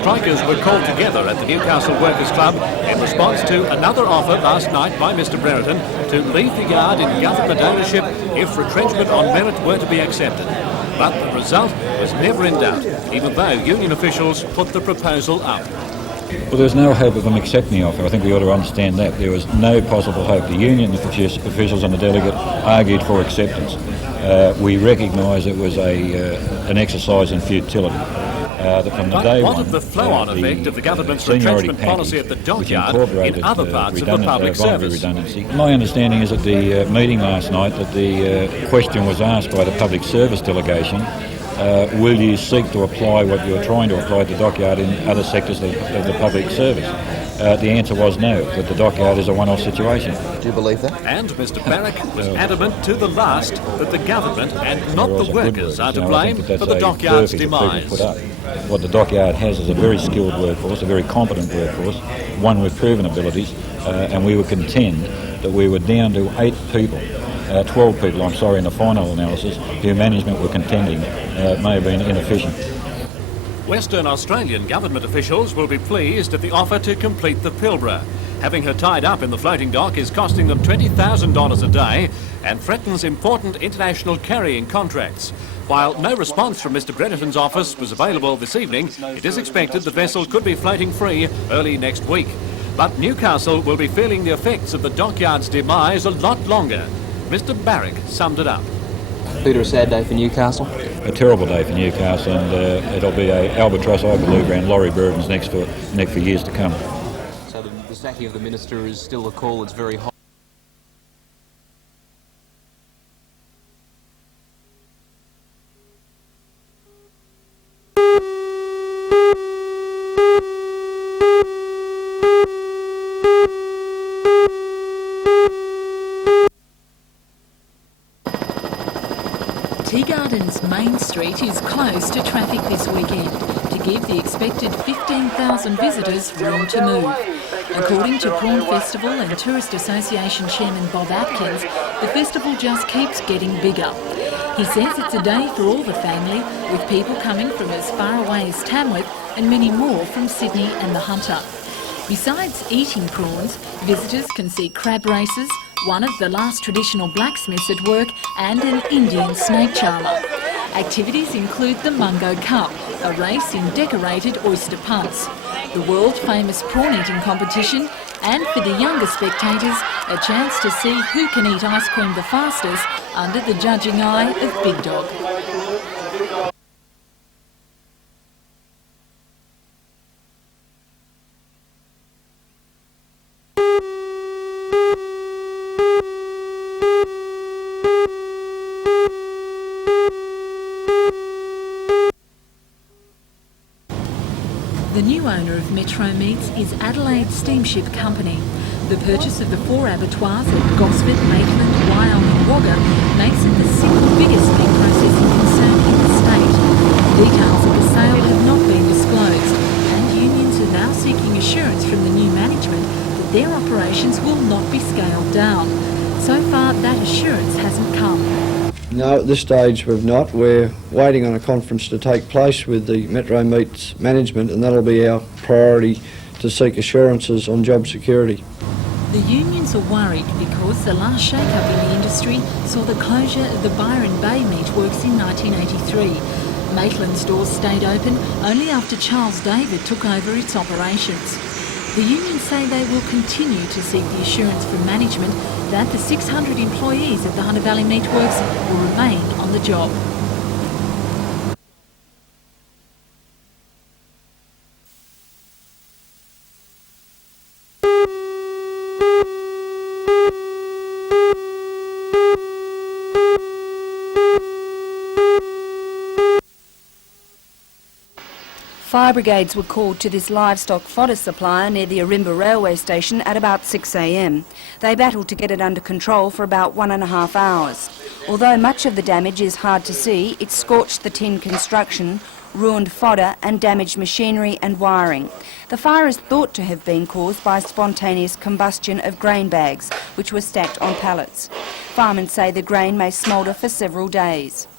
strikers were called together at the Newcastle Workers' Club in response to another offer last night by Mr Brereton to leave the yard in government ownership if retrenchment on merit were to be accepted. But the result was never in doubt, even though union officials put the proposal up. Well, there was no hope of them accepting the offer. I think we ought to understand that. There was no possible hope. The union officials and the delegate argued for acceptance. We recognise it was an exercise in futility. What of the flow-on effect of the government's retrenchment policy at the dockyard in other parts of the public service? Redundancy. My understanding is at the meeting last night that the question was asked by the public service delegation, will you seek to apply what you're trying to apply to the dockyard in other sectors of the public service? The answer was no, that the dockyard is a one-off situation. Do you believe that? And Mr Barrack was adamant to the last that the government and not the workers are to blame for the dockyard's demise. What the dockyard has is a very skilled workforce, a very competent workforce, one with proven abilities, and we would contend that we were down to 12 people, in the final analysis, who management were contending may have been inefficient. Western Australian government officials will be pleased at the offer to complete the Pilbara. Having her tied up in the floating dock is costing them $20,000 a day and threatens important international carrying contracts. While no response from Mr Brereton's office was available this evening, it is expected the vessel could be floating free early next week. But Newcastle will be feeling the effects of the dockyard's demise a lot longer. Mr Barrack summed it up. Peter, a sad day for Newcastle? A terrible day for Newcastle, and it'll be an albatross, I believe, around Laurie Burden's neck for years to come. So the sacking of the minister is still a call that's very hot. Tea Gardens Main Street is closed to traffic this weekend to give the expected 15,000 visitors room to move. According to Prawn Festival and Tourist Association Chairman Bob Atkins, the festival just keeps getting bigger. He says it's a day for all the family, with people coming from as far away as Tamworth and many more from Sydney and the Hunter. Besides eating prawns, visitors can see crab races, one of the last traditional blacksmiths at work, and an Indian snake charmer. Activities include the Mungo Cup, a race in decorated oyster punts, the world-famous prawn-eating competition, and for the younger spectators, a chance to see who can eat ice cream the fastest under the judging eye of Big Dog. The new owner of Metro Meats is Adelaide Steamship Company. The purchase of the 4 abattoirs at Gosford, Maitland, Wyong and Wagga makes it the single biggest meat processing concern in the state. Details of the sale have not been disclosed, and unions are now seeking assurance from the new management that their operations will not be scaled down. So far, that assurance hasn't come. No, at this stage we've not. We're waiting on a conference to take place with the Metro Meats management, and that'll be our priority to seek assurances on job security. The unions are worried because the last shake-up in the industry saw the closure of the Byron Bay Meatworks in 1983. Maitland's doors stayed open only after Charles David took over its operations. The unions say they will continue to seek the assurance from management that the 600 employees at the Hunter Valley Meatworks will remain on the job. Fire brigades were called to this livestock fodder supplier near the Arimba railway station at about 6 a.m. They battled to get it under control for about 1.5 hours. Although much of the damage is hard to see, it scorched the tin construction, ruined fodder and damaged machinery and wiring. The fire is thought to have been caused by spontaneous combustion of grain bags, which were stacked on pallets. Firemen say the grain may smoulder for several days. –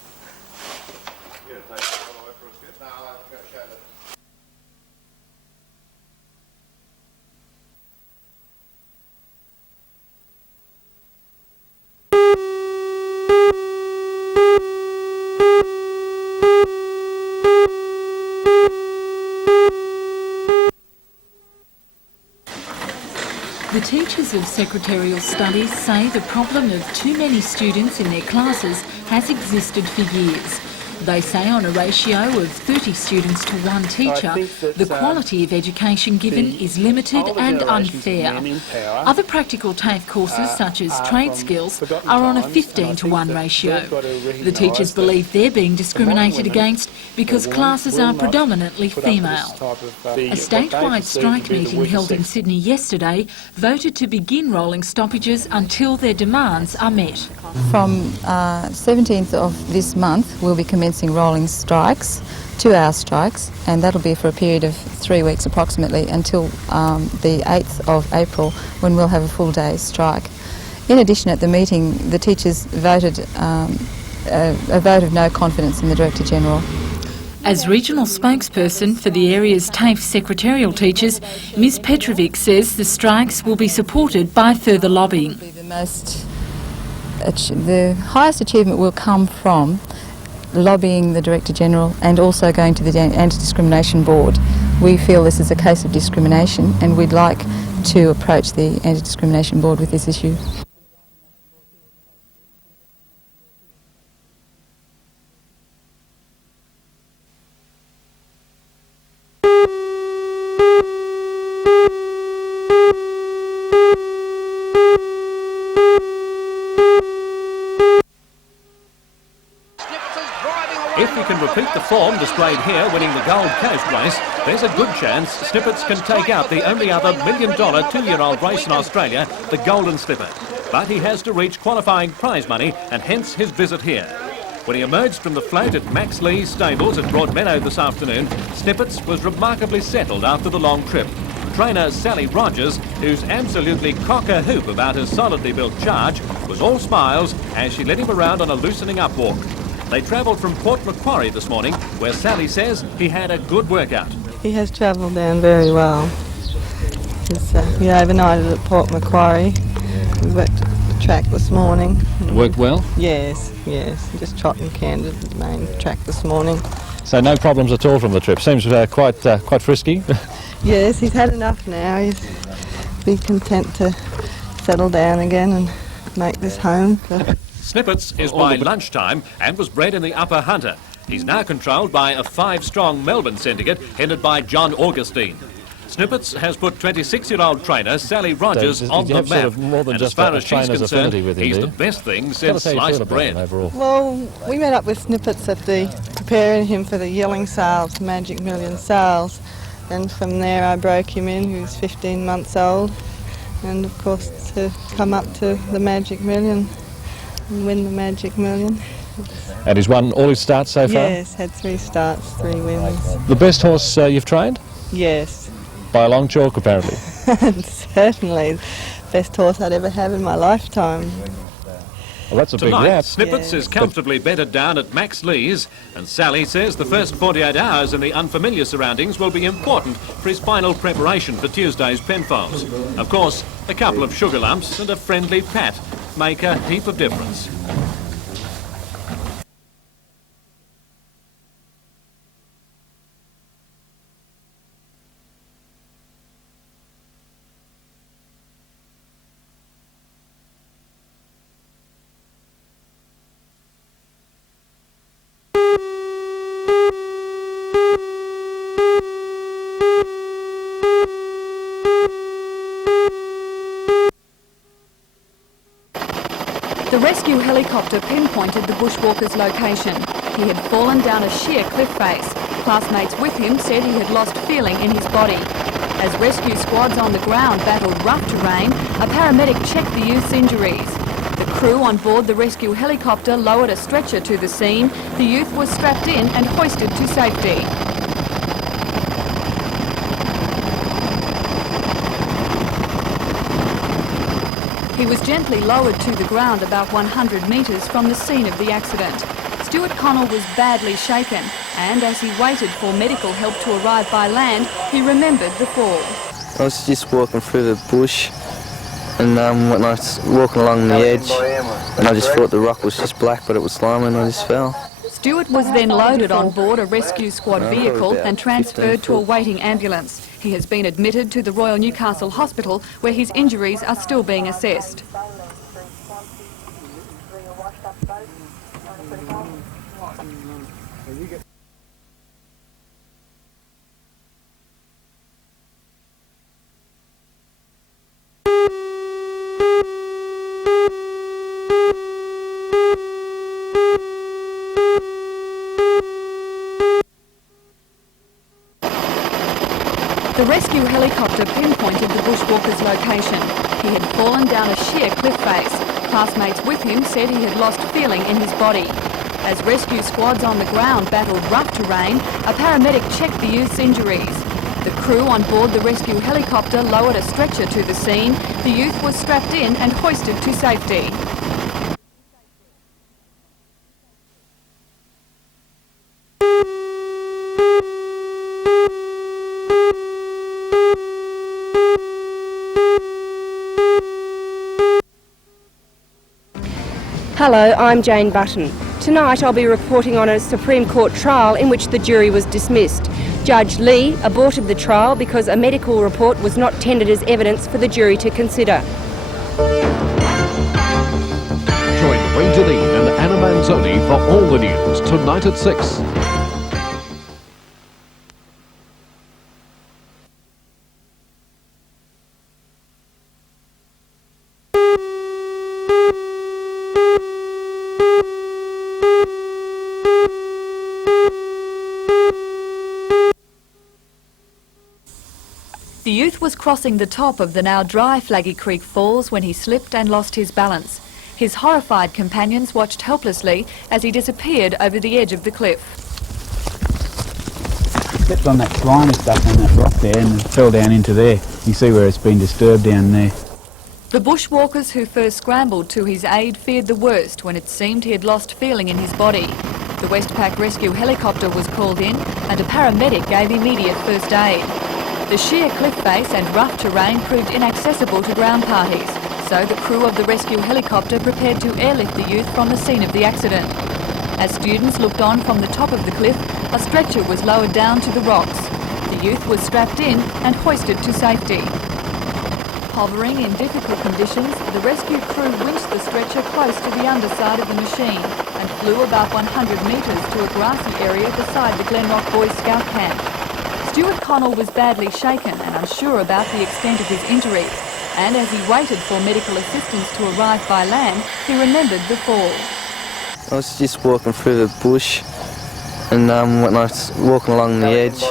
teachers of secretarial studies say the problem of too many students in their classes has existed for years. They say on a ratio of 30 students to one teacher, the quality of education given is limited and unfair. Other practical TAFE courses, such as trade skills, are on a 15 to 1 ratio. The teachers believe they're being discriminated against because classes are predominantly female. A statewide strike meeting held in Sydney yesterday voted to begin rolling stoppages until their demands are met. From 17th of this month, we'll be commencing rolling strikes, 2-hour strikes, and that'll be for a period of 3 weeks approximately until the 8th of April, when we'll have a full day's strike. In addition, at the meeting, the teachers voted a vote of no confidence in the Director-General. As regional spokesperson for the area's TAFE secretarial teachers, Ms Petrovic says the strikes will be supported by further lobbying. The highest achievement will come from lobbying the Director-General and also going to the Anti-Discrimination Board. We feel this is a case of discrimination and we'd like to approach the Anti-Discrimination Board with this issue. If he can repeat the form displayed here winning the Gold Coast race, there's a good chance Snippets can take out the only other $1 million 2-year-old race in Australia, the Golden Slipper. But he has to reach qualifying prize money and hence his visit here. When he emerged from the float at Max Lee's stables at Broadmeadow this afternoon, Snippets was remarkably settled after the long trip. Trainer Sally Rogers, who's absolutely cock-a-hoop about his solidly built charge, was all smiles as she led him around on a loosening up walk. They travelled from Port Macquarie this morning, where Sally says he had a good workout. He has travelled down very well. We overnighted at Port Macquarie. We worked at the track this morning. It worked well? Yes. Just trot and canned at the main track this morning. So no problems at all from the trip. Seems quite frisky. Yes, he's had enough now. He's be content to settle down again and make this home. Snippets is by lunchtime and was bred in the Upper Hunter. He's now controlled by a 5-strong Melbourne syndicate headed by John Augustine. Snippets has put 26-year-old trainer Sally Rogers on the map, and as far as she's concerned, he's the best thing since sliced bread. Well, we met up with Snippets at preparing him for the Yelling Sales, Magic Million Sales, and from there I broke him in. He was 15 months old, and of course to come up to the Magic Million and win the Magic Million. And he's won all his starts so far? Yes, had 3 starts, 3 wins. The best horse you've trained? Yes. By a long chalk, apparently. Certainly. Best horse I'd ever have in my lifetime. Well, that's a big Tonight, rap. Snippets is comfortably bedded down at Max Lee's, and Sally says the first 48 hours in the unfamiliar surroundings will be important for his final preparation for Tuesday's Penfolds. Of course, a couple of sugar lumps and a friendly pat make a heap of difference. The rescue helicopter pinpointed the bushwalker's location. He had fallen down a sheer cliff face. Classmates with him said he had lost feeling in his body. As rescue squads on the ground battled rough terrain, a paramedic checked the youth's injuries. The crew on board the rescue helicopter lowered a stretcher to the scene. The youth was strapped in and hoisted to safety. He was gently lowered to the ground about 100 metres from the scene of the accident. Stuart Connell was badly shaken, and as he waited for medical help to arrive by land, he remembered the fall. I was just walking through the bush, and when I was walking along the edge, and I just thought the rock was just black, but it was slimy, and I just fell. Stewart was then loaded on board a rescue squad vehicle and transferred to a waiting ambulance. He has been admitted to the Royal Newcastle Hospital, where his injuries are still being assessed. The rescue helicopter pinpointed the bushwalker's location. He had fallen down a sheer cliff face. Classmates with him said he had lost feeling in his body. As rescue squads on the ground battled rough terrain, a paramedic checked the youth's injuries. The crew on board the rescue helicopter lowered a stretcher to the scene. The youth was strapped in and hoisted to safety. Hello, I'm Jane Button. Tonight I'll be reporting on a Supreme Court trial in which the jury was dismissed. Judge Lee aborted the trial because a medical report was not tendered as evidence for the jury to consider. Join Ray Deneen and Anna Manzoni for all the news tonight at 6. The youth was crossing the top of the now dry Flaggy Creek Falls when he slipped and lost his balance. His horrified companions watched helplessly as he disappeared over the edge of the cliff. He stepped on that slimy stuff on that rock there and fell down into there. You see where it's been disturbed down there. The bushwalkers who first scrambled to his aid feared the worst when it seemed he had lost feeling in his body. The Westpac rescue helicopter was called in and a paramedic gave immediate first aid. The sheer cliff face and rough terrain proved inaccessible to ground parties, so the crew of the rescue helicopter prepared to airlift the youth from the scene of the accident. As students looked on from the top of the cliff, a stretcher was lowered down to the rocks. The youth was strapped in and hoisted to safety. Hovering in difficult conditions, the rescue crew winched the stretcher close to the underside of the machine and flew about 100 metres to a grassy area beside the Glenrock Boys Scout camp. Stuart Connell was badly shaken and unsure about the extent of his injuries, and as he waited for medical assistance to arrive by land, he remembered the fall. I was just walking through the bush, and when I was walking along the edge,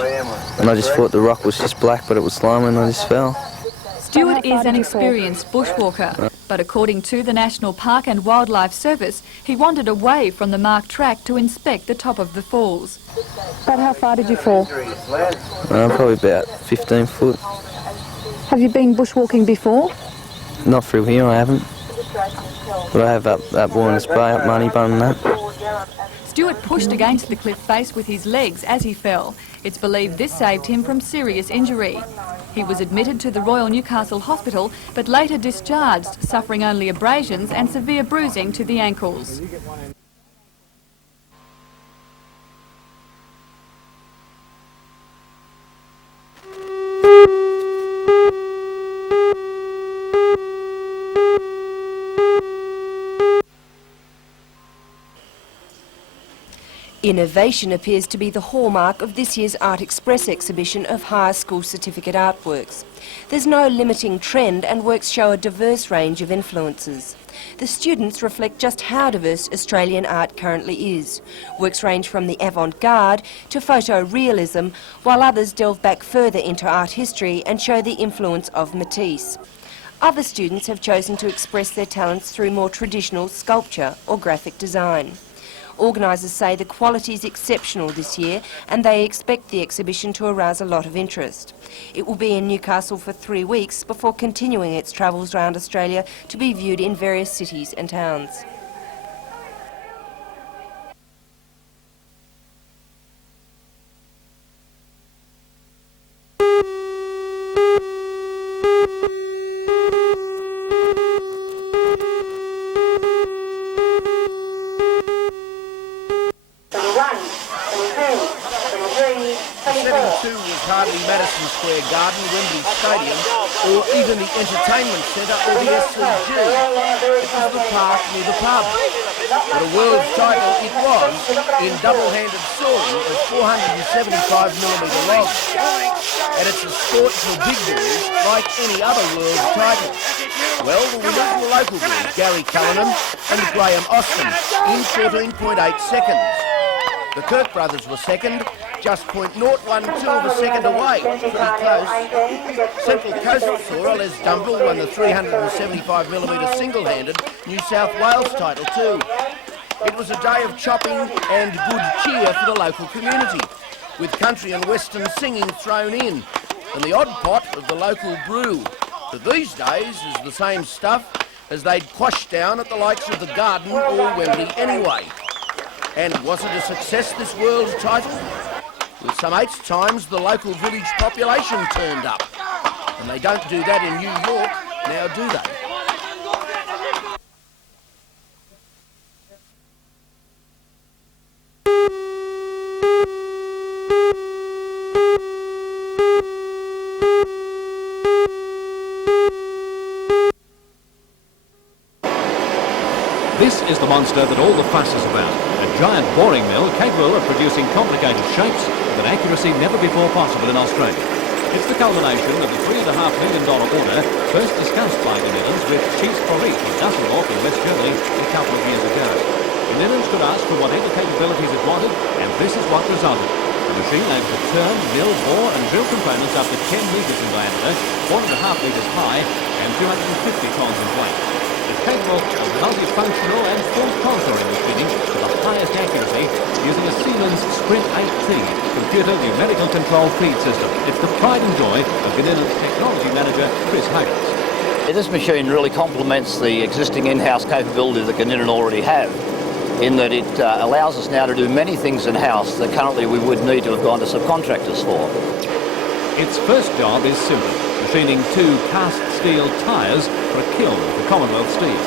and I just thought the rock was just black, but it was slimy, and I just fell. Stuart is an experienced bushwalker, but according to the National Park and Wildlife Service, he wandered away from the marked track to inspect the top of the falls. But how far did you fall? Probably about 15 foot. Have you been bushwalking before? Not through here, I haven't. But I have up Warren's Bay, up Moneybun and that. Stuart pushed against the cliff face with his legs as he fell. It's believed this saved him from serious injury. He was admitted to the Royal Newcastle Hospital, but later discharged, suffering only abrasions and severe bruising to the ankles. Innovation appears to be the hallmark of this year's Art Express exhibition of high school certificate artworks. There's no limiting trend and works show a diverse range of influences. The students reflect just how diverse Australian art currently is. Works range from the avant-garde to photorealism, while others delve back further into art history and show the influence of Matisse. Other students have chosen to express their talents through more traditional sculpture or graphic design. Organisers say the quality is exceptional this year and they expect the exhibition to arouse a lot of interest. It will be in Newcastle for 3 weeks before continuing its travels around Australia to be viewed in various cities and towns. too was hardly Madison Square Garden, Wembley Stadium, or even the Entertainment Centre or the SCG. It was the park near the pub. But a world title it was in double-handed soaring of 475mm logs. And it's a sport for big boys like any other world title. Well, the winners were local boys, Gary Cullinan and Graham Austin, in 14.8 seconds. The Kirk brothers were second, just 0.012 of a second away, pretty close. Central Coast saw Les Dumbrell won the 375mm single-handed New South Wales title too. It was a day of chopping and good cheer for the local community, with country and western singing thrown in, and the odd pot of the local brew, that these days is the same stuff as they'd quash down at the likes of the Garden or Wembley anyway. And was it a success, this world title? With some 8 times the local village population turned up. And they don't do that in New York, now do they? This is the monster that all the fuss is about. A giant boring mill capable of producing complicated shapes with an accuracy never before possible in Australia. It's the culmination of the $3.5 million order first discussed by Gninnans with Chiefs Porriet of Dusseldorf in West Germany a couple of years ago. Gninnans could ask for whatever capabilities it wanted, and this is what resulted. The machine able to turn, mill, bore and drill components up to 10 metres in diameter, 1.5 metres high and 250 tonnes in weight. It's capable of multifunctional and full contouring machining to the highest accuracy using a Siemens Sprint 8T computer numerical control feed system. It's the pride and joy of Gninnan's technology manager, Chris Huggins. This machine really complements the existing in-house capability that Gninn already have, in that it allows us now to do many things in-house that currently we would need to have gone to subcontractors for. Its first job is simple, machining 2 cast steel tyres for a kiln for Commonwealth Steel.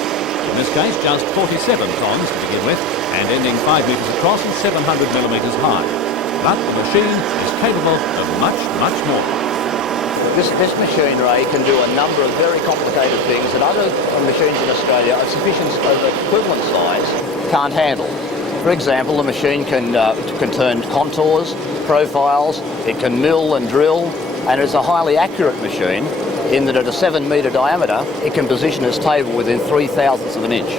In this case, just 47 tonnes to begin with, and ending 5 metres across and 700mm high. But the machine is capable of much, much more. This machine, Ray, can do a number of very complicated things that other machines in Australia of sufficient equivalent size can't handle. For example, the machine can turn contours, profiles, it can mill and drill, and it's a highly accurate machine in that at a 7-metre diameter, it can position its table within 0.003 of an inch.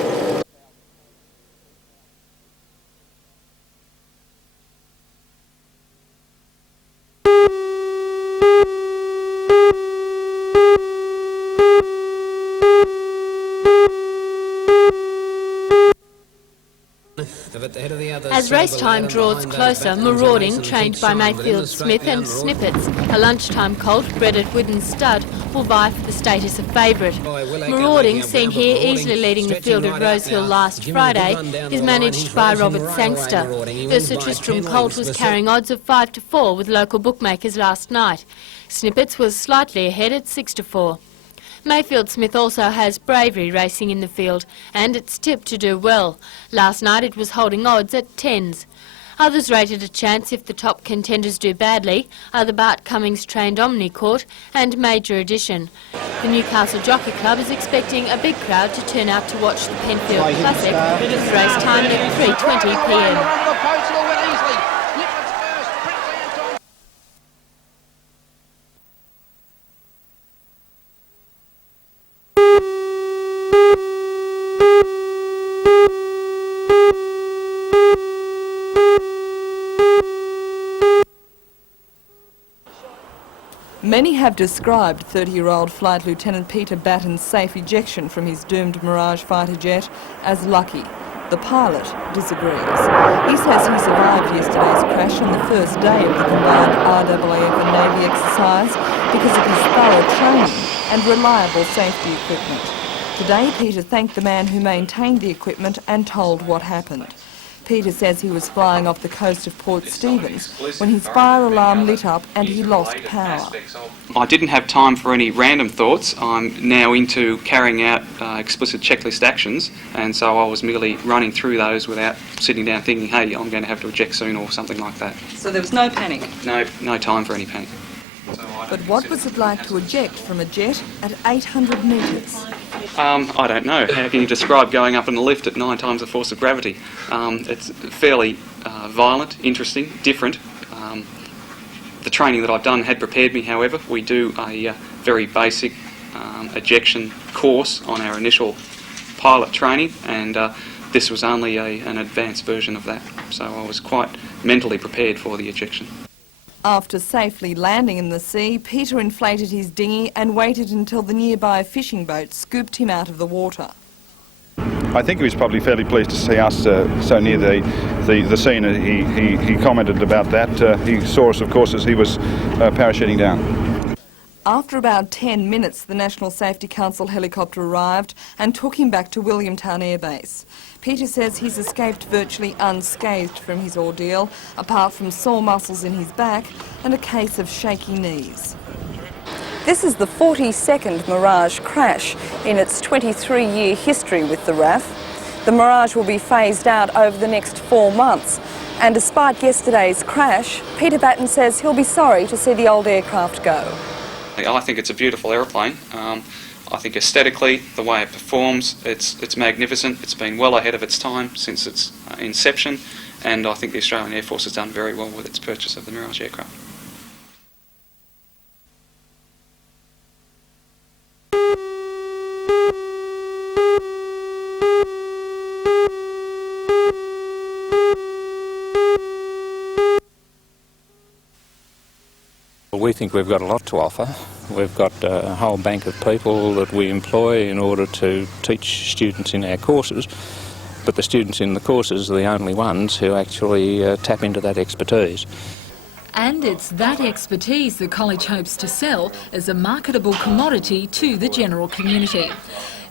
As race time draws closer, Marauding, trained by Mayfield Smith, and Snippets, a lunchtime colt bred at Widden Stud, will vie for the status of favourite. Marauding, seen here easily leading the field at Rosehill last Friday, is managed by Robert Sangster. The Sir Tristram colt was carrying odds of 5-4 with local bookmakers last night. Snippets was slightly ahead at 6-4. Mayfield Smith also has Bravery racing in the field, and it's tipped to do well. Last night it was holding odds at 10s. Others rated a chance if the top contenders do badly are the Bart Cummings trained Omnicourt and Major Edition. The Newcastle Jockey Club is expecting a big crowd to turn out to watch the Penfield Classic with race time at 3:20 p.m. Many have described 30-year-old Flight Lieutenant Peter Batten's safe ejection from his doomed Mirage fighter jet as lucky. The pilot disagrees. He says he survived yesterday's crash on the first day of the combined RAAF and Navy exercise because of his thorough training and reliable safety equipment. Today, Peter thanked the man who maintained the equipment and told what happened. Peter says he was flying off the coast of Port Stephens when his fire alarm lit up and he lost power. I didn't have time for any random thoughts. I'm now into carrying out explicit checklist actions, and so I was merely running through those without sitting down thinking, hey, I'm going to have to eject soon or something like that. So there was no panic? No time for any panic. But what was it like to eject from a jet at 800 metres? I don't know. How can you describe going up in a lift at 9 times the force of gravity? It's fairly violent, interesting, different. The training that I've done had prepared me, however. We do a very basic ejection course on our initial pilot training, and this was only an advanced version of that. So I was quite mentally prepared for the ejection. After safely landing in the sea, Peter inflated his dinghy and waited until the nearby fishing boat scooped him out of the water. I think he was probably fairly pleased to see us so near the scene. He commented about that. He saw us, of course, as he was parachuting down. After about 10 minutes, the National Safety Council helicopter arrived and took him back to Williamtown Air Base. Peter says he's escaped virtually unscathed from his ordeal, apart from sore muscles in his back and a case of shaky knees. This is the 42nd Mirage crash in its 23-year history with the RAF. The Mirage will be phased out over the next 4 months. And despite yesterday's crash, Peter Batten says he'll be sorry to see the old aircraft go. I think it's a beautiful aeroplane. I think aesthetically, the way it performs, it's magnificent. It's been well ahead of its time since its inception, and I think the Australian Air Force has done very well with its purchase of the Mirage aircraft. We think we've got a lot to offer. We've got a whole bank of people that we employ in order to teach students in our courses, but the students in the courses are the only ones who actually tap into that expertise. And it's that expertise the college hopes to sell as a marketable commodity to the general community.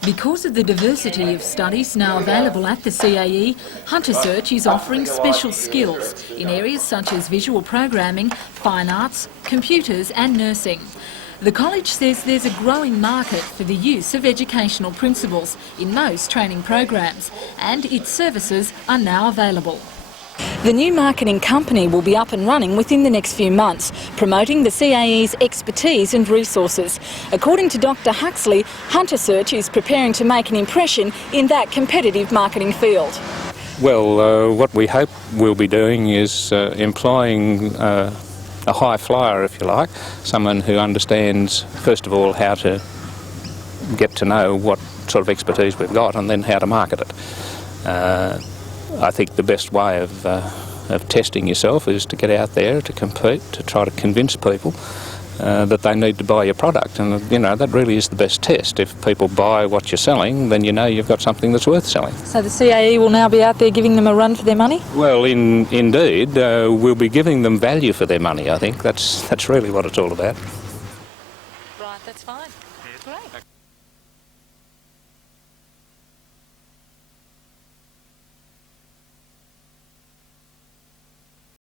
Because of the diversity of studies now available at the CAE, Hunter Search is offering special skills in areas such as visual programming, fine arts, computers and nursing. The college says there's a growing market for the use of educational principles in most training programs, and its services are now available. The new marketing company will be up and running within the next few months, promoting the CAE's expertise and resources. According to Dr Huxley, Hunter Search is preparing to make an impression in that competitive marketing field. Well, what we hope we'll be doing is employing a high flyer, if you like, someone who understands, first of all, how to get to know what sort of expertise we've got and then how to market it. I think the best way of testing yourself is to get out there, to compete, to try to convince people that they need to buy your product. And, you know, that really is the best test. If people buy what you're selling, then you know you've got something that's worth selling. So the CAE will now be out there giving them a run for their money? Well, indeed, we'll be giving them value for their money, I think. That's really what it's all about.